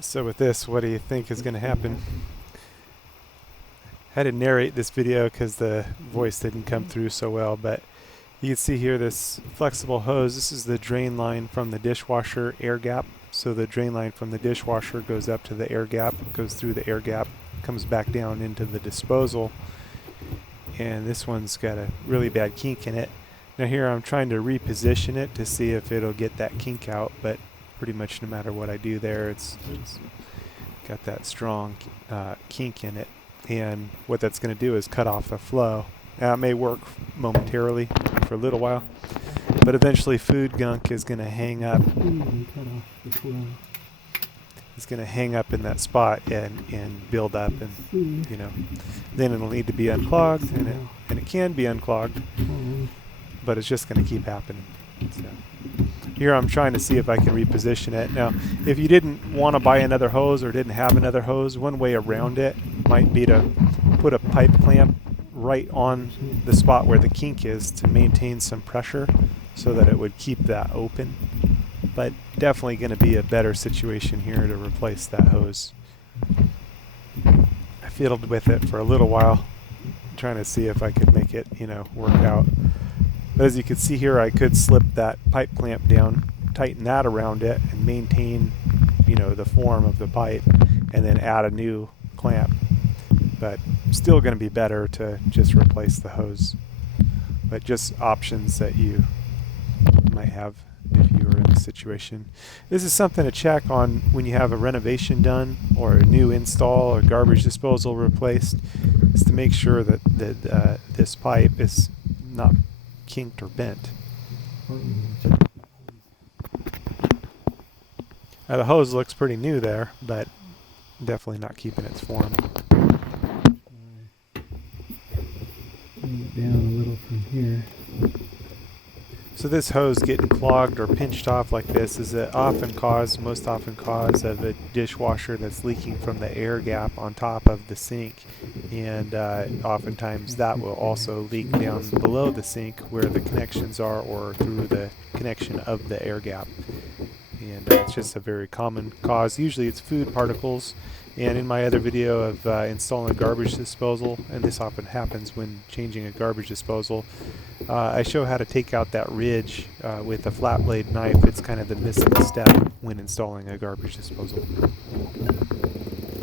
So with this, what do you think is going to happen? I had to narrate this video because the voice didn't come through so well, but you can see here this flexible hose. This is the drain line from the dishwasher air gap. So the drain line from the dishwasher goes up to the air gap, goes through the air gap, comes back down into the disposal. And this one's got a really bad kink in it. Now here I'm trying to reposition it to see if it'll get that kink out, but pretty much no matter what I do there, it's got that strong kink in it. And what that's going to do is cut off the flow. Now it may work momentarily for a little while, but eventually food gunk is going to hang up. It's going to hang up in that spot and build up, and then it'll need to be unclogged, and it can be unclogged, but it's just going to keep happening. So here I'm trying to see if I can reposition it. Now, if you didn't want to buy another hose or didn't have another hose, one way around it might be to put a pipe clamp right on the spot where the kink is to maintain some pressure so that it would keep that open. But definitely going to be a better situation here to replace that hose. I fiddled with it for a little while, trying to see if I could make it, work out. But as you can see here, I could slip that pipe clamp down, tighten that around it, and maintain, the form of the pipe, and then add a new clamp. But still going to be better to just replace the hose. But just options that you might have if you were in this situation. This is something to check on when you have a renovation done or a new install or garbage disposal replaced, is to make sure that this pipe is not kinked or bent. Now the hose looks pretty new there, but definitely not keeping its form. Bring it down a little from here. So this hose getting clogged or pinched off like this is most often cause of a dishwasher that's leaking from the air gap on top of the sink, and oftentimes that will also leak down below the sink where the connections are, or through the connection of the air gap. And it's just a very common cause. Usually it's food particles. And in my other video of installing a garbage disposal, and this often happens when changing a garbage disposal, I show how to take out that ridge with a flat blade knife. It's kind of the missing step when installing a garbage disposal.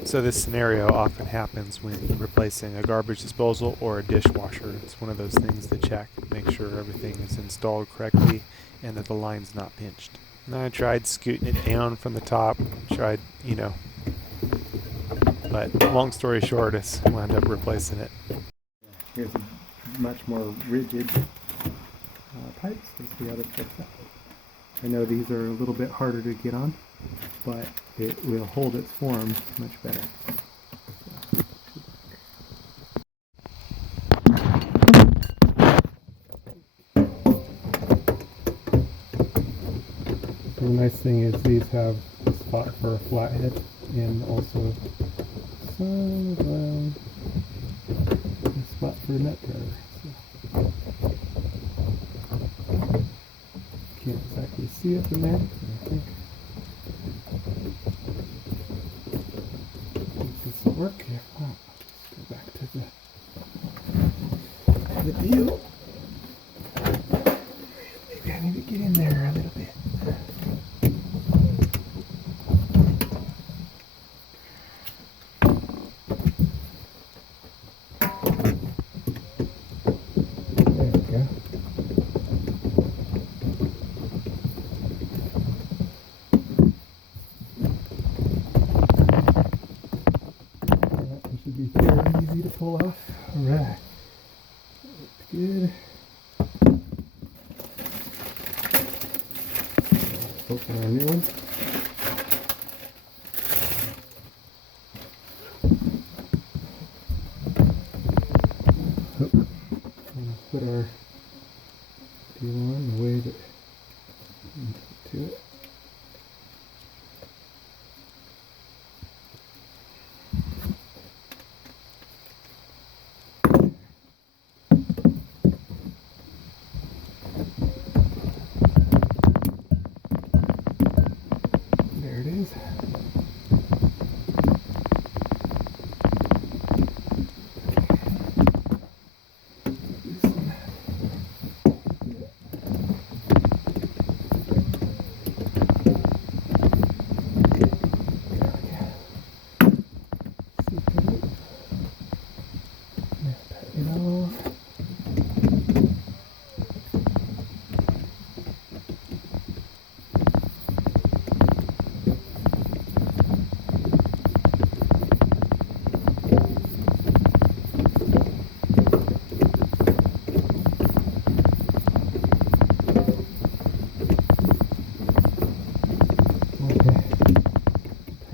So this scenario often happens when replacing a garbage disposal or a dishwasher. It's one of those things to check, make sure everything is installed correctly and that the line's not pinched. And I tried scooting it down from the top, but long story short, I wound up replacing it. Here's a much more rigid pipes. Let's see how this gets out. I know these are a little bit harder to get on, but it will hold its form much better. So the nice thing is these have a spot for a flathead and also a spot for a nut cutter. So can't exactly see it from there, but I think this will work. If not, let's go back to the view. Maybe I need to get in there a little bit. Easy to pull off. Alright. Looks good. Open our new one. I'm going to put our deal on the way that we put to it. There it is.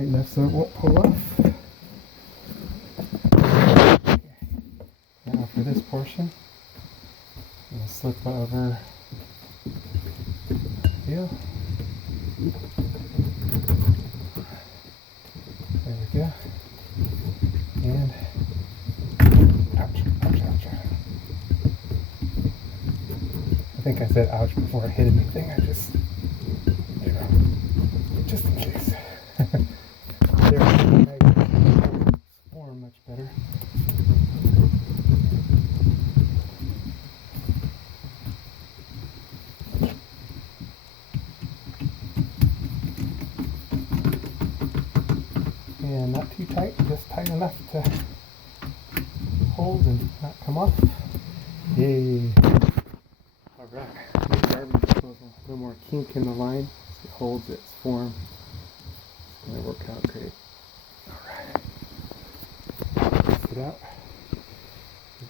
tight enough so it won't pull off. Now for this portion, I'm going to slip over here. There we go. And ouch, ouch, ouch. I think I said ouch before I hit anything. I just, you know, just in case. There, I form much better. And not too tight, just tight enough to hold and not come off. Yay! Alright, garbage disposal. A little more kink in the line so it holds its form. It's going to work out great. Alright. Test it out.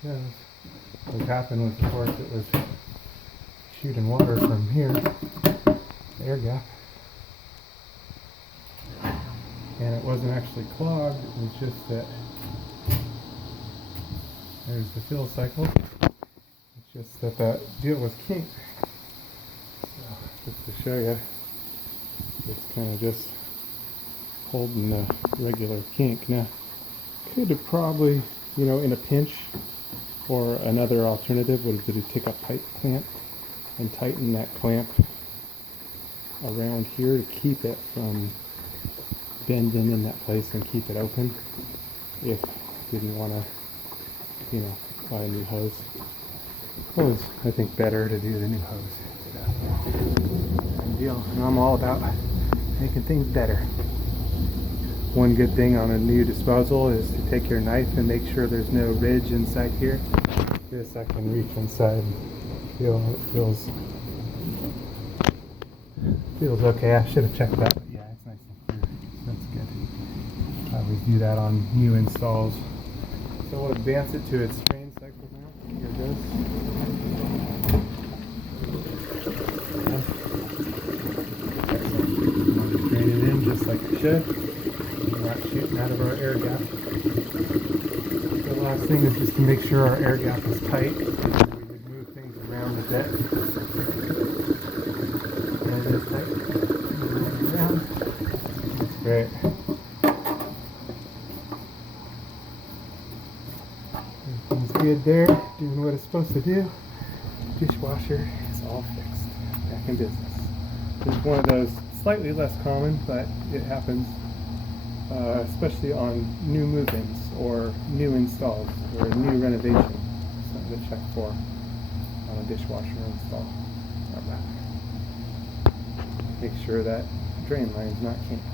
Here it goes. What happened was, of course, it was shooting water from here, the air gap. And it wasn't actually clogged, it was just that there's the fill cycle. It's just that that deal was kinked. So, just to show you, it's kind of just holding a regular kink. Now, could have probably, you know, in a pinch, or another alternative would have been to take a pipe clamp and tighten that clamp around here to keep it from bending in that place and keep it open if you didn't want to, you know, buy a new hose. It was, I think, better to do the new hose. So, good deal. And I'm all about making things better. One good thing on a new disposal is to take your knife and make sure there's no ridge inside here. This I can reach inside and feel it feels okay. I should have checked that, but yeah, it's nice and clear. That's good. I always do that on new installs. So we'll advance it to its drain cycle now. Here it goes. Drain it in just like it should. We're not shooting out of our air gap. The last thing is just to make sure our air gap is tight. We would move things around a bit. And it is tight. Move it around. That's great. Everything's good there, doing what it's supposed to do. Dishwasher is all fixed. Back in business. It's one of those slightly less common, but it happens, especially on new move-ins or new installs or new renovation. Something to check for on a dishwasher install. Alright. Make sure that drain line's not kinked.